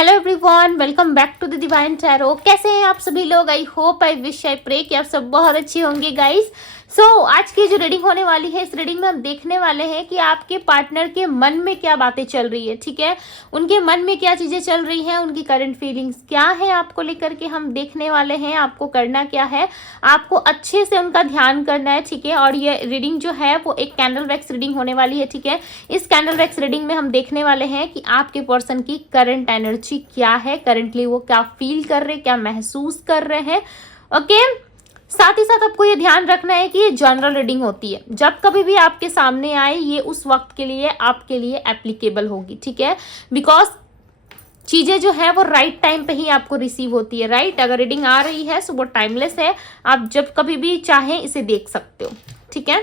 Hello everyone, welcome back to the divine tarot. कैसे हैं आप सभी लोग? I hope, I wish, I pray कि आप सब बहुत अच्छे होंगे गाइस। आज की जो रीडिंग होने वाली है, इस रीडिंग में हम देखने वाले हैं कि आपके पार्टनर के मन में क्या बातें चल रही है। ठीक है, उनके मन में क्या चीजें चल रही हैं, उनकी करंट फीलिंग्स क्या है आपको लेकर के हम देखने वाले हैं। आपको करना क्या है, आपको अच्छे से उनका ध्यान करना है। ठीक है, और ये रीडिंग जो है वो एक कैंडल वैक्स रीडिंग होने वाली है। ठीक है, इस कैंडल वैक्स रीडिंग में हम देखने वाले हैं कि आपके पर्सन की करंट एनर्जी क्या है, करंटली वो क्या फील कर रहे हैं, क्या महसूस कर रहे हैं। ओके, साथ ही साथ आपको ये ध्यान रखना है कि ये जनरल रीडिंग होती है। जब कभी भी आपके सामने आए, ये उस वक्त के लिए आपके लिए एप्लीकेबल होगी। ठीक है, बिकॉज चीजें जो है वो राइट टाइम पे ही आपको रिसीव होती है। राइट, अगर रीडिंग आ रही है सो वो टाइमलेस है, आप जब कभी भी चाहें इसे देख सकते हो। ठीक है,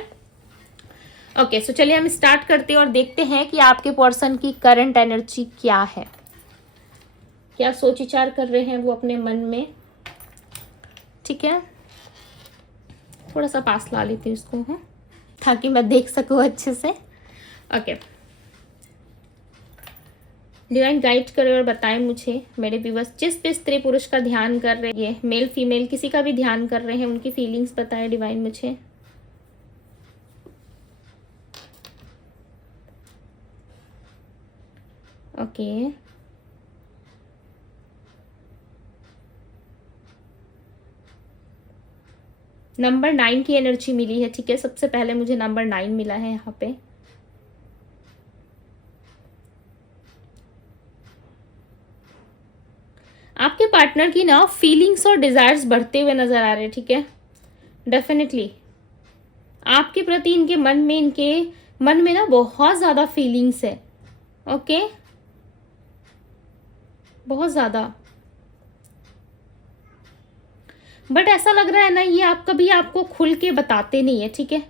ओके, सो चलिए हम स्टार्ट करते हैं और देखते हैं कि आपके पर्सन की करंट एनर्जी क्या है, क्या सोच विचार कर रहे हैं वो अपने मन में। ठीक है, थोड़ा सा पास ला लेती हूँ इसको, है ताकि मैं देख सकूँ अच्छे से। ओके, डिवाइन गाइड करे और बताएं मुझे मेरे व्यूअर्स, जिस भी स्त्री पुरुष का ध्यान कर रहे हैं, मेल फीमेल किसी का भी ध्यान कर रहे हैं, उनकी फीलिंग्स बताएं डिवाइन मुझे। ओके, नंबर 9 की एनर्जी मिली है। ठीक है, सबसे पहले मुझे नंबर 9 मिला है यहाँ पे। आपके पार्टनर की ना फीलिंग्स और डिजायर्स बढ़ते हुए नजर आ रहे हैं। ठीक है, डेफिनेटली आपके प्रति इनके मन में ना बहुत ज्यादा फीलिंग्स है। ओके, बहुत ज्यादा, बट ऐसा लग रहा है ना, ये आप कभी आपको खुल के बताते नहीं है। ठीक है,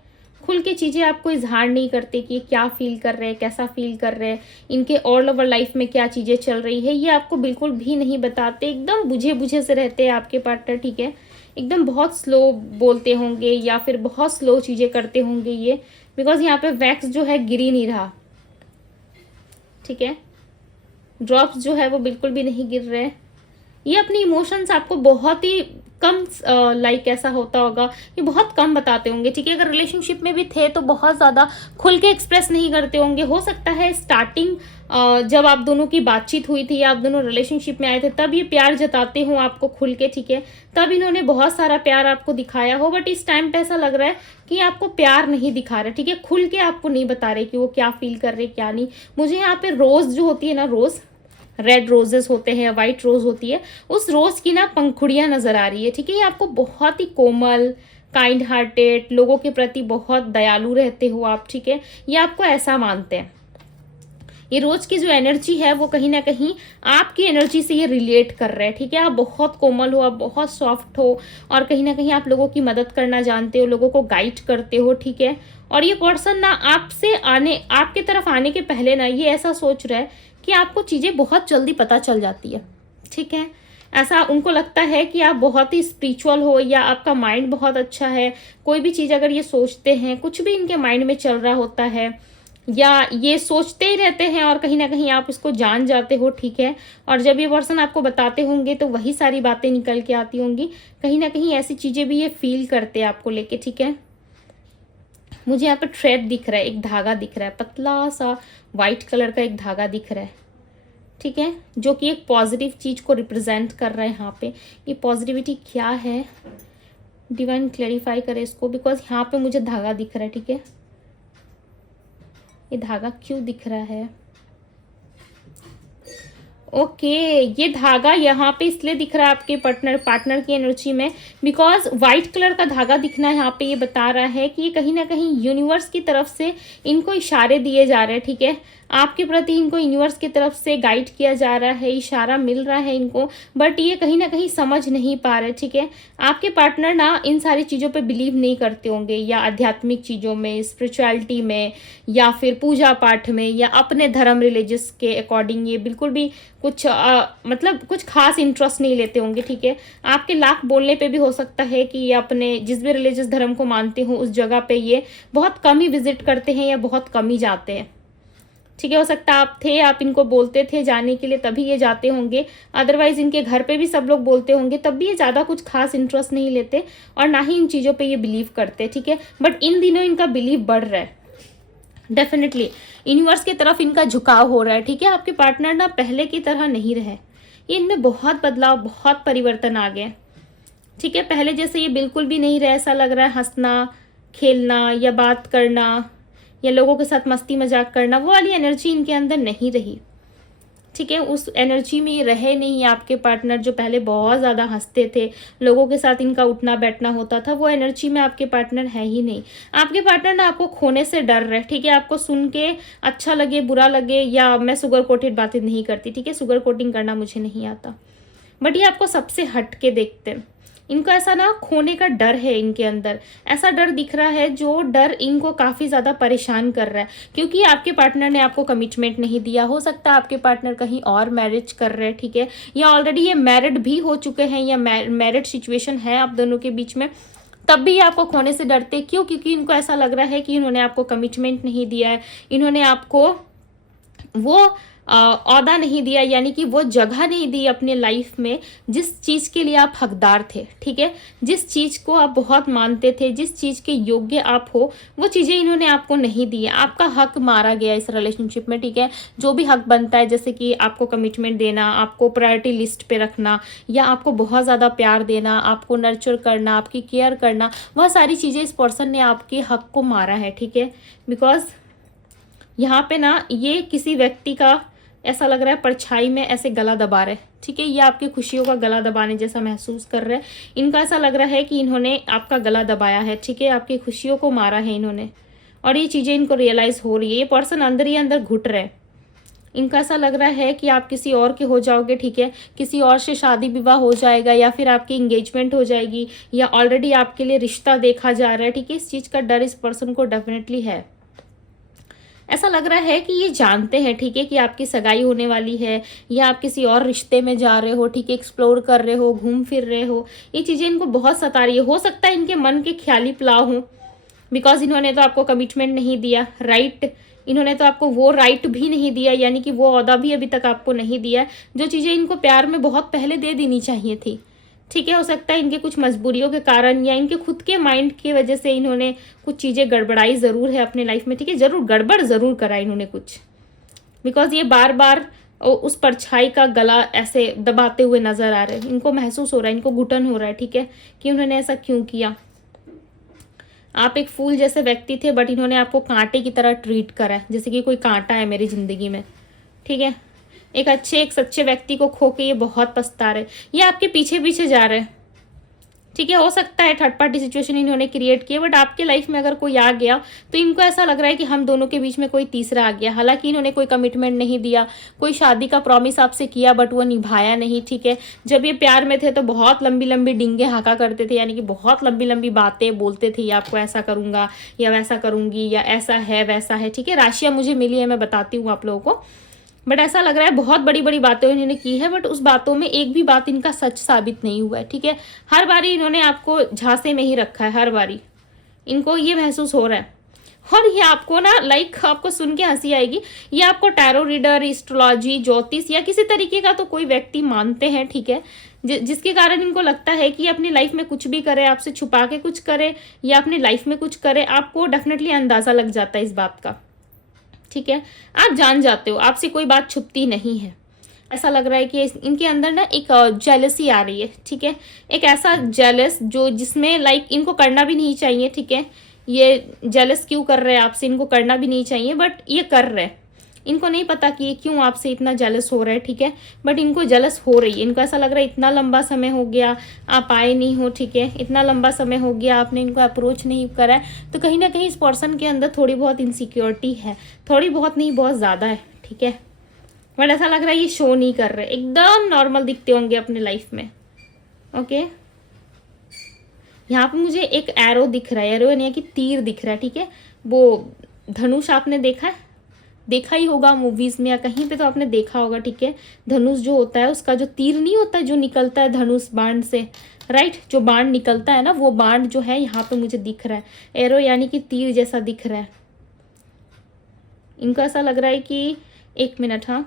खुल के चीज़ें आपको इजहार नहीं करते कि ये क्या फील कर रहे हैं, कैसा फील कर रहे हैं, इनके ऑल ओवर लाइफ में क्या चीज़ें चल रही है, ये आपको बिल्कुल भी नहीं बताते। एकदम बुझे बुझे से रहते हैं आपके पार्टनर। ठीक है, एकदम बहुत स्लो बोलते होंगे या फिर बहुत स्लो चीज़ें करते होंगे ये, बिकॉज यहाँ पे वैक्स जो है गिर ही नहीं रहा। ठीक है, ड्रॉप्स जो है वो बिल्कुल भी नहीं गिर रहे। ये अपनी इमोशंस आपको बहुत ही कम, लाइक ऐसा होता होगा, ये बहुत कम बताते होंगे। ठीक है, अगर रिलेशनशिप में भी थे तो बहुत ज़्यादा खुल के एक्सप्रेस नहीं करते होंगे। हो सकता है स्टार्टिंग जब आप दोनों की बातचीत हुई थी या आप दोनों रिलेशनशिप में आए थे तब ये प्यार जताते हो आपको खुल के। ठीक है, तब इन्होंने बहुत सारा प्यार आपको दिखाया हो, बट इस टाइम पे ऐसा लग रहा है कि आपको प्यार नहीं दिखा रहे। ठीक है, खुल के आपको नहीं बता रहे कि वो क्या फील कर रहे क्या नहीं। मुझे यहाँ पे रोज़ जो होती है ना, रोज़ रेड रोजेस होते हैं, वाइट रोज होती है, उस रोज की ना पंखुड़ियां नजर आ रही है। ठीक है, ये आपको बहुत ही कोमल, काइंड हार्टेड, लोगों के प्रति बहुत दयालु रहते हो आप। ठीक है, ये आपको ऐसा मानते हैं। ये रोज की जो एनर्जी है वो कहीं ना कहीं आपकी एनर्जी से ये रिलेट कर रहे हैं। ठीक है, आप बहुत कोमल हो, आप बहुत सॉफ्ट हो, और कहीं ना कहीं आप लोगों की मदद करना जानते हो, लोगों को गाइड करते हो। ठीक है, और ये पर्सन ना आपके तरफ आने के पहले ना ये ऐसा सोच रहा है कि आपको चीज़ें बहुत जल्दी पता चल जाती है। ठीक है, ऐसा उनको लगता है कि आप बहुत ही स्पिरिचुअल हो या आपका माइंड बहुत अच्छा है। कोई भी चीज़ अगर ये सोचते हैं, कुछ भी इनके माइंड में चल रहा होता है या ये सोचते ही रहते हैं और कहीं ना कहीं आप इसको जान जाते हो। ठीक है, और जब ये पर्सन आपको बताते होंगे तो वही सारी बातें निकल के आती होंगी। कहीं ना कहीं ऐसी चीज़ें भी ये फील करते हैं आपको लेके। ठीक है, मुझे यहाँ पे थ्रेड दिख रहा है, एक धागा दिख रहा है, पतला सा वाइट कलर का एक धागा दिख रहा है। ठीक है, जो कि एक पॉजिटिव चीज को रिप्रेजेंट कर रहा है। यहाँ पे ये पॉजिटिविटी क्या है, डिवाइन क्लैरिफाई करे इसको, बिकॉज यहाँ पे मुझे धागा दिख रहा है। ठीक है, ये धागा क्यों दिख रहा है? ओके, ये धागा यहाँ पे इसलिए दिख रहा है आपके पार्टनर की एनर्जी में, बिकॉज व्हाइट कलर का धागा दिखना यहाँ पे ये बता रहा है कि ये कहीं ना कहीं यूनिवर्स की तरफ से इनको इशारे दिए जा रहे हैं। ठीक है, आपके प्रति इनको यूनिवर्स की तरफ से गाइड किया जा रहा है, इशारा मिल रहा है इनको, बट ये कहीं ना कहीं समझ नहीं पा रहे। ठीक है, आपके पार्टनर ना इन सारी चीज़ों पे बिलीव नहीं करते होंगे, या आध्यात्मिक चीज़ों में, स्पिरिचुअलिटी में, या फिर पूजा पाठ में, या अपने धर्म रिलीजियस के अकॉर्डिंग ये बिल्कुल भी कुछ मतलब कुछ खास इंटरेस्ट नहीं लेते होंगे। ठीक है, आपके लाख बोलने पे भी हो सकता है कि ये अपने जिस भी रिलीजियस धर्म को मानते हो उस जगह पे ये बहुत कम ही विजिट करते हैं या बहुत कम ही जाते हैं। ठीक है। हो सकता है आप थे, आप इनको बोलते थे जाने के लिए तभी ये जाते होंगे, अदरवाइज इनके घर पे भी सब लोग बोलते होंगे तब भी ये ज़्यादा कुछ खास इंटरेस्ट नहीं लेते और ना ही इन चीज़ों पे ये बिलीव करते। ठीक है, बट इन दिनों इनका बिलीव बढ़ रहा है, डेफिनेटली यूनिवर्स की तरफ इनका झुकाव हो रहा है। ठीक है, आपके पार्टनर ना पहले की तरह नहीं रहे, ये इनमें बहुत बदलाव, बहुत परिवर्तन आ गए। ठीक है, पहले जैसे ये बिल्कुल भी नहीं रहे, ऐसा लग रहा है हंसना, खेलना या बात करना या लोगों के साथ मस्ती मजाक करना, वो वाली एनर्जी इनके अंदर नहीं रही। ठीक है, उस एनर्जी में ये रहे नहीं। आपके पार्टनर जो पहले बहुत ज़्यादा हंसते थे, लोगों के साथ इनका उठना बैठना होता था, वो एनर्जी में आपके पार्टनर है ही नहीं। आपके पार्टनर ना आपको खोने से डर रहे। ठीक है, आपको सुन के अच्छा लगे बुरा लगे, या मैं सुगर कोटेड बातें नहीं करती, ठीक है, सुगर कोटिंग करना मुझे नहीं आता, बट ये आपको सबसे हट के देखते हैं। इनको ऐसा ना खोने का डर है इनके अंदर, ऐसा डर दिख रहा है जो डर इनको काफ़ी ज़्यादा परेशान कर रहा है, क्योंकि आपके पार्टनर ने आपको कमिटमेंट नहीं दिया। हो सकता है आपके पार्टनर कहीं और मैरिज कर रहे हैं, ठीक है, या ऑलरेडी ये मैरिड भी हो चुके हैं, या मैरिड सिचुएशन है आप दोनों के बीच में, तब भी आपको खोने से डरते। क्यों? क्योंकि इनको ऐसा लग रहा है कि इन्होंने आपको कमिटमेंट नहीं दिया है, इन्होंने आपको वो ओहदा नहीं दिया, यानी कि वो जगह नहीं दी अपने लाइफ में जिस चीज़ के लिए आप हकदार थे। ठीक है, जिस चीज़ को आप बहुत मानते थे, जिस चीज़ के योग्य आप हो, वो चीज़ें इन्होंने आपको नहीं दी है। आपका हक मारा गया इस रिलेशनशिप में। ठीक है, जो भी हक बनता है, जैसे कि आपको कमिटमेंट देना, आपको प्रायोरिटी लिस्ट पे रखना, या आपको बहुत ज़्यादा प्यार देना, आपको नर्चर करना, आपकी केयर करना, वह सारी चीज़ें इस पर्सन ने आपके हक को मारा है। ठीक है, बिकॉज यहाँ पे ना ये किसी व्यक्ति का ऐसा लग रहा है परछाई में ऐसे गला दबा रहे। ठीक है, ये आपकी खुशियों का गला दबाने जैसा महसूस कर रहे हैं। इनका ऐसा लग रहा है कि इन्होंने आपका गला दबाया है। ठीक है, आपकी खुशियों को मारा है इन्होंने, और ये चीज़ें इनको रियलाइज़ हो रही है। ये पर्सन अंदर ही अंदर घुट रहे हैं। इनका ऐसा लग रहा है कि आप किसी और के हो जाओगे। ठीक है, किसी और से शादी विवाह हो जाएगा, या फिर आपकी इंगेजमेंट हो जाएगी, या ऑलरेडी आपके लिए रिश्ता देखा जा रहा है। ठीक है, इस चीज़ का डर इस पर्सन को डेफिनेटली है। ऐसा लग रहा है कि ये जानते हैं, ठीक है, कि आपकी सगाई होने वाली है, या आप किसी और रिश्ते में जा रहे हो। ठीक है, एक्सप्लोर कर रहे हो, घूम फिर रहे हो, ये चीज़ें इनको बहुत सता रही है। हो सकता है इनके मन के ख्याली पुलाव हों, बिकॉज इन्होंने तो आपको कमिटमेंट नहीं दिया, राइट, इन्होंने तो आपको वो राइट भी नहीं दिया, यानी कि वो ओहदा भी अभी तक आपको नहीं दिया, जो चीज़ें इनको प्यार में बहुत पहले दे देनी चाहिए थी। ठीक है, हो सकता है इनके कुछ मजबूरियों के कारण या इनके खुद के माइंड की वजह से इन्होंने कुछ चीज़ें गड़बड़ाई ज़रूर है अपने लाइफ में। ठीक है, ज़रूर गड़बड़ ज़रूर करा इन्होंने कुछ, बिकॉज ये बार बार उस परछाई का गला ऐसे दबाते हुए नज़र आ रहे हैं। इनको महसूस हो रहा है, इनको घुटन हो रहा है। ठीक है, कि उन्होंने ऐसा क्यों किया। आप एक फूल जैसे व्यक्ति थे, बट इन्होंने आपको कांटे की तरह ट्रीट करा है, जैसे कि कोई कांटा है मेरी ज़िंदगी में। ठीक है, एक अच्छे एक सच्चे व्यक्ति को खो के ये बहुत पछता रहे, ये आपके पीछे पीछे जा रहे हैं। ठीक है, हो सकता है थर्ड पार्टी सिचुएशन इन्होंने क्रिएट किया, बट आपके लाइफ में अगर कोई आ गया तो इनको ऐसा लग रहा है कि हम दोनों के बीच में कोई तीसरा आ गया। हालांकि इन्होंने कोई कमिटमेंट नहीं दिया, कोई शादी का प्रॉमिस आपसे किया, बट वो निभाया नहीं। ठीक है, जब ये प्यार में थे तो बहुत लंबी लंबी डिंगे हाँका करते थे, यानी कि बहुत लंबी लंबी बातें बोलते थे, या आपको ऐसा करूंगा या वैसा करूंगी, या ऐसा है वैसा है। ठीक है, राशियाँ मुझे मिली है, मैं बताती हूँ आप लोगों को, बट ऐसा लग रहा है बहुत बड़ी बड़ी बातें इन्होंने की है, बट उस बातों में एक भी बात इनका सच साबित नहीं हुआ है। ठीक है, हर बारी इन्होंने आपको झांसे में ही रखा है, हर बारी इनको ये महसूस हो रहा है। और ये आपको ना आपको सुन के हंसी आएगी, ये आपको टैरो रीडर, एस्ट्रोलॉजी, ज्योतिष या किसी तरीके का तो कोई व्यक्ति मानते हैं। ठीक है, जिसके कारण इनको लगता है कि अपनी लाइफ में कुछ भी करे, आपसे छुपा के कुछ करे या अपनी लाइफ में कुछ करे, आपको डेफिनेटली अंदाजा लग जाता है इस बात का। ठीक है, आप जान जाते हो, आपसे कोई बात छुपती नहीं है। ऐसा लग रहा है कि इनके अंदर ना एक जेलसी आ रही है। ठीक है, एक ऐसा जेलस जो जिसमें इनको करना भी नहीं चाहिए। ठीक है, ये जेलस क्यों कर रहे हैं आपसे, इनको करना भी नहीं चाहिए, बट ये कर रहे हैं। इनको नहीं पता कि ये क्यों आपसे इतना जेलस हो रहा है। ठीक है, बट इनको जेलस हो रही है। इनको ऐसा लग रहा है इतना लंबा समय हो गया आप आए नहीं हो। ठीक है, इतना लंबा समय हो गया आपने इनको अप्रोच नहीं करा है, तो कहीं ना कहीं इस पर्सन के अंदर थोड़ी बहुत इनसिक्योरिटी है, थोड़ी बहुत नहीं, बहुत ज़्यादा है। ठीक है, बट ऐसा लग रहा है ये शो नहीं कर रहे, एकदम नॉर्मल दिखते होंगे अपने लाइफ में। ओके, यहाँ पे मुझे एक एरो दिख रहा है, एरो यानी कि तीर दिख रहा है। ठीक है, वो धनुष आपने देखा ही होगा मूवीज में या कहीं पे तो आपने देखा होगा। ठीक है, धनुष जो होता है उसका जो तीर नहीं होता है जो निकलता है धनुष बाण से, राइट, जो बाण निकलता है ना, वो बाण जो है यहाँ पे मुझे दिख रहा है, एरो यानी कि तीर जैसा दिख रहा है। इनको ऐसा लग रहा है कि 1 मिनट, हाँ,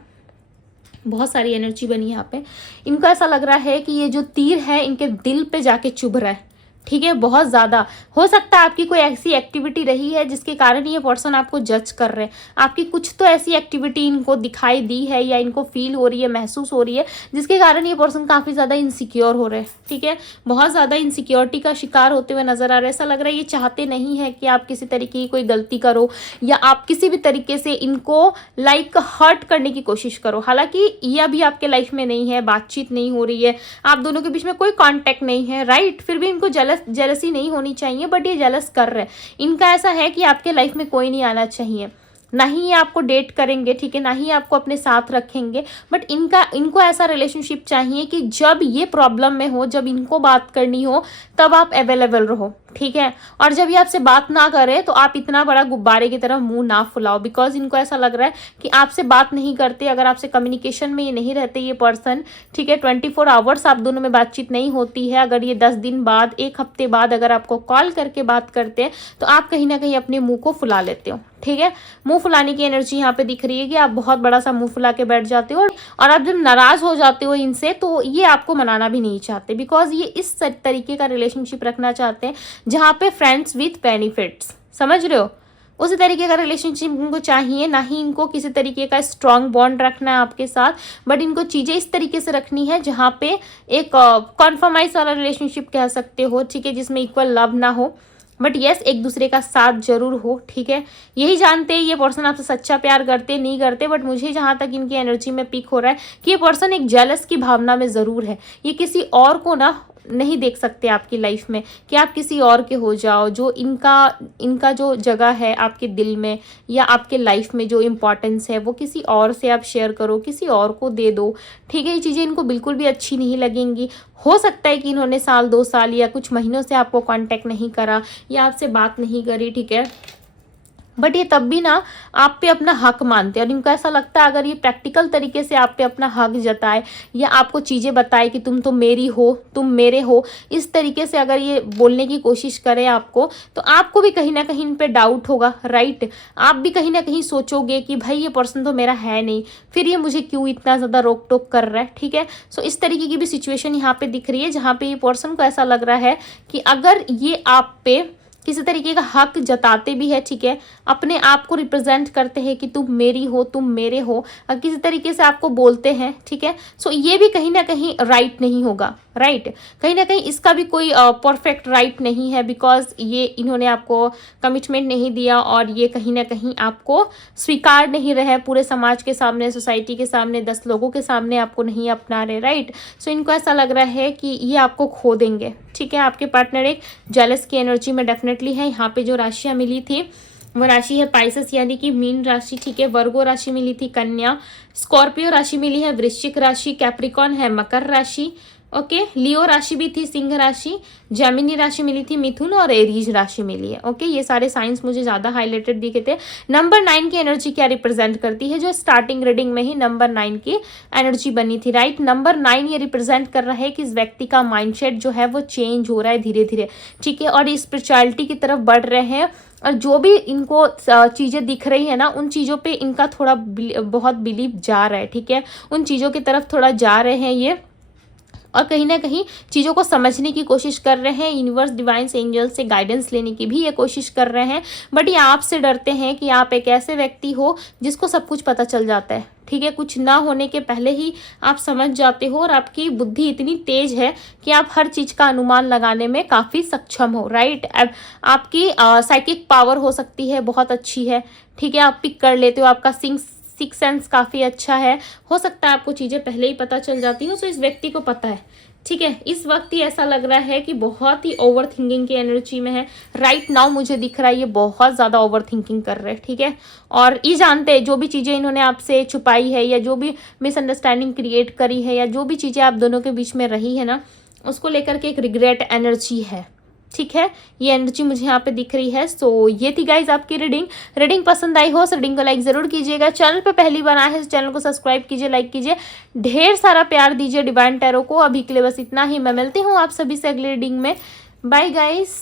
बहुत सारी एनर्जी बनी यहाँ पे। इनको ऐसा लग रहा है कि ये जो तीर है इनके दिल पे जाके चुभ रहा है, ठीक है, बहुत ज़्यादा। हो सकता है आपकी कोई ऐसी एक्टिविटी रही है जिसके कारण ये पर्सन आपको जज कर रहे हैं। आपकी कुछ तो ऐसी एक्टिविटी इनको दिखाई दी है या इनको फील हो रही है, महसूस हो रही है, जिसके कारण ये पर्सन काफ़ी ज़्यादा इनसिक्योर हो रहे हैं, ठीक है, बहुत ज़्यादा इनसिक्योरिटी का शिकार होते हुए नजर आ रहा है। ऐसा लग रहा है ये चाहते नहीं है कि आप किसी तरीके की कोई गलती करो या आप किसी भी तरीके से इनको हर्ट करने की कोशिश करो। हालांकि ये अभी आपके लाइफ में नहीं है, बातचीत नहीं हो रही है, आप दोनों के बीच में कोई कॉन्टैक्ट नहीं है, राइट, फिर भी इनको जेलसी नहीं होनी चाहिए, बट ये जेलस कर रहे हैं। इनका ऐसा है कि आपके लाइफ में कोई नहीं आना चाहिए, ना ही ये आपको डेट करेंगे, ठीक है, ना ही आपको अपने साथ रखेंगे, बट इनको ऐसा रिलेशनशिप चाहिए कि जब ये प्रॉब्लम में हो, जब इनको बात करनी हो, तब आप अवेलेबल रहो, ठीक है, और जब ये आपसे बात ना करे तो आप इतना बड़ा गुब्बारे की तरह मुंह ना फुलाओ, बिकॉज इनको ऐसा लग रहा है कि आपसे बात नहीं करते, अगर आपसे कम्युनिकेशन में ये नहीं रहते ये पर्सन, ठीक है, 24 आवर्स आप दोनों में बातचीत नहीं होती है, अगर ये 10 दिन बाद, 1 हफ्ते बाद अगर आपको कॉल करके बात करते हैं तो आप कहीं ना कहीं अपने मुंह को फुला लेते हो, ठीक है, मुंह फुलाने की एनर्जी यहाँ पे दिख रही है कि आप बहुत बड़ा सा मुंह फुला के बैठ जाते हो, और आप जब नाराज हो जाते हो इनसे तो ये आपको मनाना भी नहीं चाहते, बिकॉज ये इस तरीके का रिलेशनशिप रखना चाहते हैं जहाँ पे फ्रेंड्स विथ बेनिफिट्स, समझ रहे हो, उसी तरीके का रिलेशनशिप इनको चाहिए। ना ही इनको किसी तरीके का स्ट्रॉन्ग बॉन्ड रखना है आपके साथ, बट इनको चीज़ें इस तरीके से रखनी है जहाँ पे एक कॉन्फर्माइज वाला रिलेशनशिप कह सकते हो, ठीक है, जिसमें इक्वल लव ना हो, बट यस एक दूसरे का साथ जरूर हो, ठीक है। यही जानते हैं ये पर्सन आपसे सच्चा प्यार करते नहीं करते, बट मुझे जहाँ तक इनकी एनर्जी में पिक हो रहा है कि ये पर्सन एक जेलस की भावना में ज़रूर है। ये किसी और को ना नहीं देख सकते आपकी लाइफ में कि आप किसी और के हो जाओ, जो इनका जो जगह है आपके दिल में या आपके लाइफ में जो इम्पोर्टेंस है वो किसी और से आप शेयर करो, किसी और को दे दो, ठीक है। ये चीज़ें इनको बिल्कुल भी अच्छी नहीं लगेंगी। हो सकता है कि इन्होंने साल 2 साल या कुछ महीनों से आपको कांटेक्ट नहीं करा या आपसे बात नहीं करी, ठीक है, बट ये तब भी ना आप पे अपना हक मानते हैं, और इनको ऐसा लगता है अगर ये प्रैक्टिकल तरीके से आप पे अपना हक जताए या आपको चीज़ें बताए कि तुम तो मेरी हो, तुम मेरे हो, इस तरीके से अगर ये बोलने की कोशिश करे आपको, तो आपको भी कहीं ना कहीं इन पे डाउट होगा, राइट। आप भी कहीं ना कहीं सोचोगे कि भाई ये पर्सन तो मेरा है नहीं, फिर ये मुझे क्यों इतना ज़्यादा रोक टोक कर रहा है, ठीक है। सो इस तरीके की भी सिचुएशन यहाँ पे दिख रही है जहाँ पे ये पर्सन को ऐसा लग रहा है कि अगर ये आप पे किसी तरीके का हक जताते भी है, ठीक है, अपने आप को रिप्रेजेंट करते हैं कि तुम मेरी हो, तुम मेरे हो, किसी तरीके से आपको बोलते हैं, ठीक है, सो ये भी कहीं ना कहीं राइट नहीं होगा, राइट। कहीं ना कहीं इसका भी कोई परफेक्ट राइट नहीं है, बिकॉज ये इन्होंने आपको कमिटमेंट नहीं दिया और ये कहीं ना कहीं आपको स्वीकार नहीं रहे पूरे समाज के सामने, सोसाइटी के सामने, 10 लोगों के सामने आपको नहीं अपना रहे, राइट। सो इनको ऐसा लग रहा है कि ये आपको खो देंगे, ठीक है। आपके पार्टनर एक जेलस की एनर्जी में डेफिनेटली है। यहाँ पे जो राशियाँ मिली थी वो राशि है पाइसेस यानी कि मीन राशि, ठीक है, वर्गो राशि मिली थी कन्या, स्कॉर्पियो राशि मिली है वृश्चिक राशि, कैप्रिकॉन है मकर राशि, ओके, लियो राशि भी थी सिंह राशि, जेमिनी राशि मिली थी मिथुन, और एरीज राशि मिली है, ओके। ये सारे साइंस मुझे ज़्यादा हाईलाइटेड दिखे थे। नंबर 9 की एनर्जी क्या रिप्रेजेंट करती है, जो स्टार्टिंग रीडिंग में ही नंबर 9 की एनर्जी बनी थी, राइट। नंबर 9 ये रिप्रेजेंट कर रहा है कि इस व्यक्ति का माइंडसेट जो है वो चेंज हो रहा है धीरे धीरे, ठीक है, और स्पिरिचुअलिटी की तरफ बढ़ रहे हैं, और जो भी इनको चीज़ें दिख रही है ना, उन चीज़ों पे इनका थोड़ा बहुत बिलीव जा रहा है, ठीक है, उन चीज़ों की तरफ थोड़ा जा रहे हैं ये, और कहीं ना कहीं चीज़ों को समझने की कोशिश कर रहे हैं, यूनिवर्स डिवाइन्स एंजल से गाइडेंस लेने की भी ये कोशिश कर रहे हैं, बट ये आपसे डरते हैं कि आप एक ऐसे व्यक्ति हो जिसको सब कुछ पता चल जाता है, ठीक है, कुछ ना होने के पहले ही आप समझ जाते हो, और आपकी बुद्धि इतनी तेज है कि आप हर चीज़ का अनुमान लगाने में काफ़ी सक्षम हो, राइट। आपकी साइकिक पावर हो सकती है बहुत अच्छी है, ठीक है, आप पिक कर लेते हो, आपका सिक्स सेंस काफ़ी अच्छा है, हो सकता है आपको चीज़ें पहले ही पता चल जाती हो, तो इस व्यक्ति को पता है, ठीक है। इस वक्त ही ऐसा लग रहा है कि बहुत ही ओवर थिंकिंग की एनर्जी में है राइट नाउ, मुझे दिख रहा है ये बहुत ज़्यादा ओवर थिंकिंग कर रहे हैं, ठीक है, और ये जानते हैं जो भी चीज़ें इन्होंने आपसे छुपाई है या जो भी मिसअंडरस्टैंडिंग क्रिएट करी है या जो भी चीज़ें आप दोनों के बीच में रही है ना, उसको लेकर के एक रिग्रेट एनर्जी है, ठीक है, ये एनर्जी मुझे यहाँ पे दिख रही है। सो ये थी गाइज आपकी रीडिंग पसंद आई हो रीडिंग को लाइक ज़रूर कीजिएगा, चैनल पे पहली बार आए हैं तो चैनल को सब्सक्राइब कीजिए, लाइक कीजिए, ढेर सारा प्यार दीजिए डिवाइन टैरो को। अभी के लिए बस इतना ही, मैं मिलती हूँ आप सभी से अगली रीडिंग में, बाय गाइज।